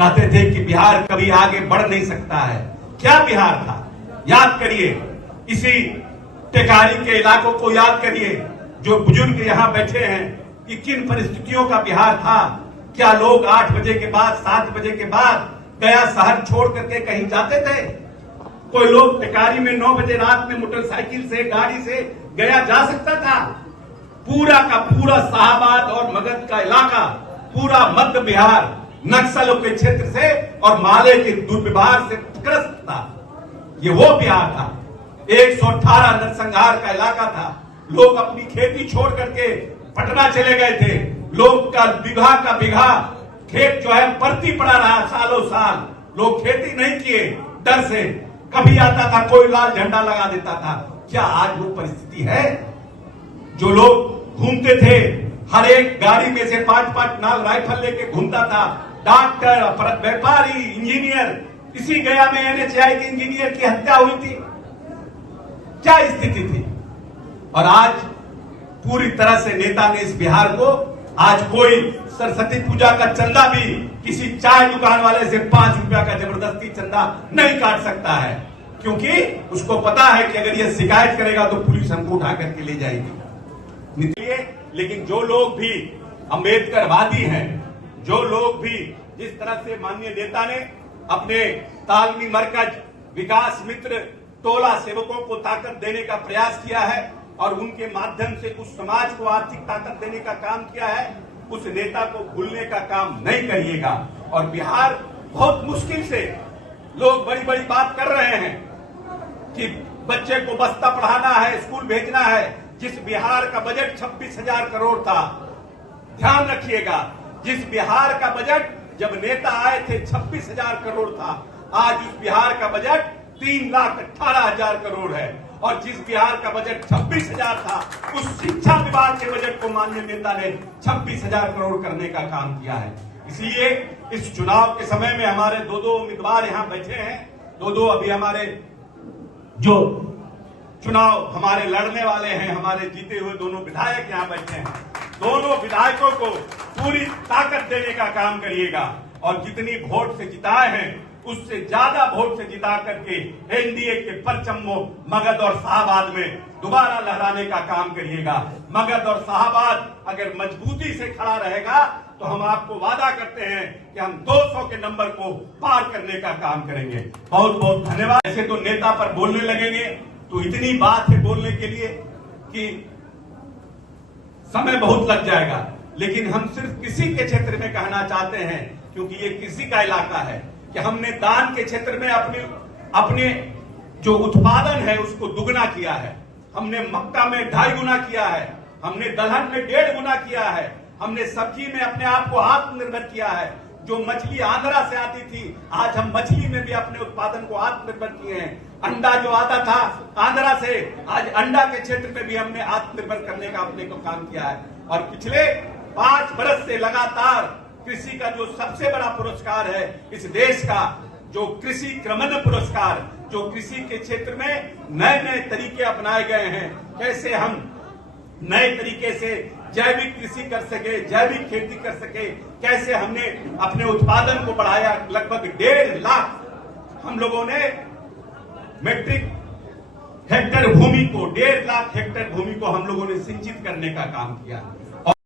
कहते थे कि बिहार कभी आगे बढ़ नहीं सकता है। क्या बिहार था? याद करिए, इसी टेकारी के इलाकों को याद करिए, जो बुजुर्ग यहाँ बैठे हैं, कि किन परिस्थितियों का बिहार था। क्या लोग 8 बजे के बाद, 7 बजे के बाद गया शहर छोड़ करके कहीं जाते थे? कोई लोग टेकारी में 9 बजे रात में मोटरसाइकिल से, गाड़ी से गया जा सकता था? पूरा का पूरा शाहबाद और मगध का इलाका, पूरा मध्य बिहार नक्सलों के क्षेत्र से और माले के दुर्व्यवहार से ग्रस्त था। ये वो बिहार था। 118 नरसंहार का इलाका था। लोग अपनी खेती छोड़ करके पटना चले गए थे। लोग का बिघा खेत जो है परती पड़ा रहा सालों साल। लोग खेती नहीं किए डर से। कभी आता था कोई लाल झंडा लगा देता था। क्या आज वो परिस्थिति है? जो लोग घूमते थे, हर एक गाड़ी में से 5-5 नाल राइफल लेके घूमता था, डॉक्टर, व्यापारी, इंजीनियर। इसी गया में NHAI के इंजीनियर की हत्या हुई थी। क्या स्थिति थी? और आज पूरी तरह से नेता ने इस बिहार को, आज कोई सरस्वती पूजा का चंदा भी किसी चाय दुकान वाले से 5 रुपया का जबरदस्ती चंदा नहीं काट सकता है, क्योंकि उसको पता है कि अगर ये शिकायत करेगा तो पुलिस हमको उठा करके ले जाएगी। लेकिन जो लोग भी अम्बेडकरवादी हैं, जो लोग भी जिस तरह से माननीय नेता ने अपने तालमी मरकज, विकास मित्र, टोला सेवकों को ताकत देने का प्रयास किया है और उनके माध्यम से उस समाज को आर्थिक ताकत देने का काम किया है, उस नेता को भूलने का काम नहीं करिएगा। और बिहार बहुत मुश्किल से, लोग बड़ी बड़ी बात कर रहे हैं कि बच्चे को बस्ता पढ़ाना है, स्कूल भेजना है। जिस बिहार का बजट 26,000 करोड़ था, ध्यान रखिएगा, जिस बिहार का बजट जब नेता आए थे 26,000 करोड़ था, आज उस बिहार का बजट 3,18,000 करोड़ है। और जिस बिहार का बजट 26,000 था, उस शिक्षा विभाग के बजट को माननीय नेता ने 26,000 करोड़ करने का काम किया है। इसलिए इस चुनाव के समय में हमारे 2 उम्मीदवार यहाँ बैठे हैं। 2 अभी हमारे जो चुनाव हमारे लड़ने वाले हैं, हमारे जीते हुए 2 विधायक यहाँ बैठे हैं। दोनों विधायकों को पूरी ताकत देने का काम करिएगा और जितनी वोट से जिताए हैं उससे ज्यादा वोट से जिता करके NDA के परचम मगध और शाहबाद में दोबारा लहराने का काम करिएगा। मगध और शाहबाद अगर मजबूती से खड़ा रहेगा तो हम आपको वादा करते हैं कि हम 200 के नंबर को पार करने का काम करेंगे। बहुत बहुत धन्यवाद। ऐसे तो नेता पर बोलने लगेंगे तो इतनी बात है बोलने के लिए कि समय बहुत लग जाएगा, लेकिन हम सिर्फ कृषि के क्षेत्र में कहना चाहते हैं, क्योंकि ये कृषि का इलाका है, कि हमने दान के क्षेत्र में अपने जो उत्पादन है उसको दुगना किया है। हमने मक्का में 2.5 गुना किया है, हमने दलहन में 1.5 गुना किया है, हमने सब्जी में अपने आप को आत्मनिर्भर किया है। जो मछली आंध्रा से आती थी, आज हम मछली में भी अपने उत्पादन को आत्मनिर्भर किए हैं। अंडा जो आता था आंध्रा से, आज अंडा के क्षेत्र में भी हमने आत्मनिर्भर करने का अपने को काम किया है। और पिछले 5 वर्ष से लगातार कृषि का जो सबसे बड़ा पुरस्कार है इस देश का, जो कृषि क्रमन पुरस्कार, जो कृषि के क्षेत्र में नए नए तरीके अपनाए गए हैं, कैसे हम नए तरीके से जैविक कृषि कर सके, जैविक खेती कर सके, कैसे हमने अपने उत्पादन को बढ़ाया। लगभग 1.5 लाख हम लोगों ने मीट्रिक हेक्टेयर भूमि को, 1.5 लाख हेक्टेयर भूमि को हम लोगों ने सिंचित करने का काम किया।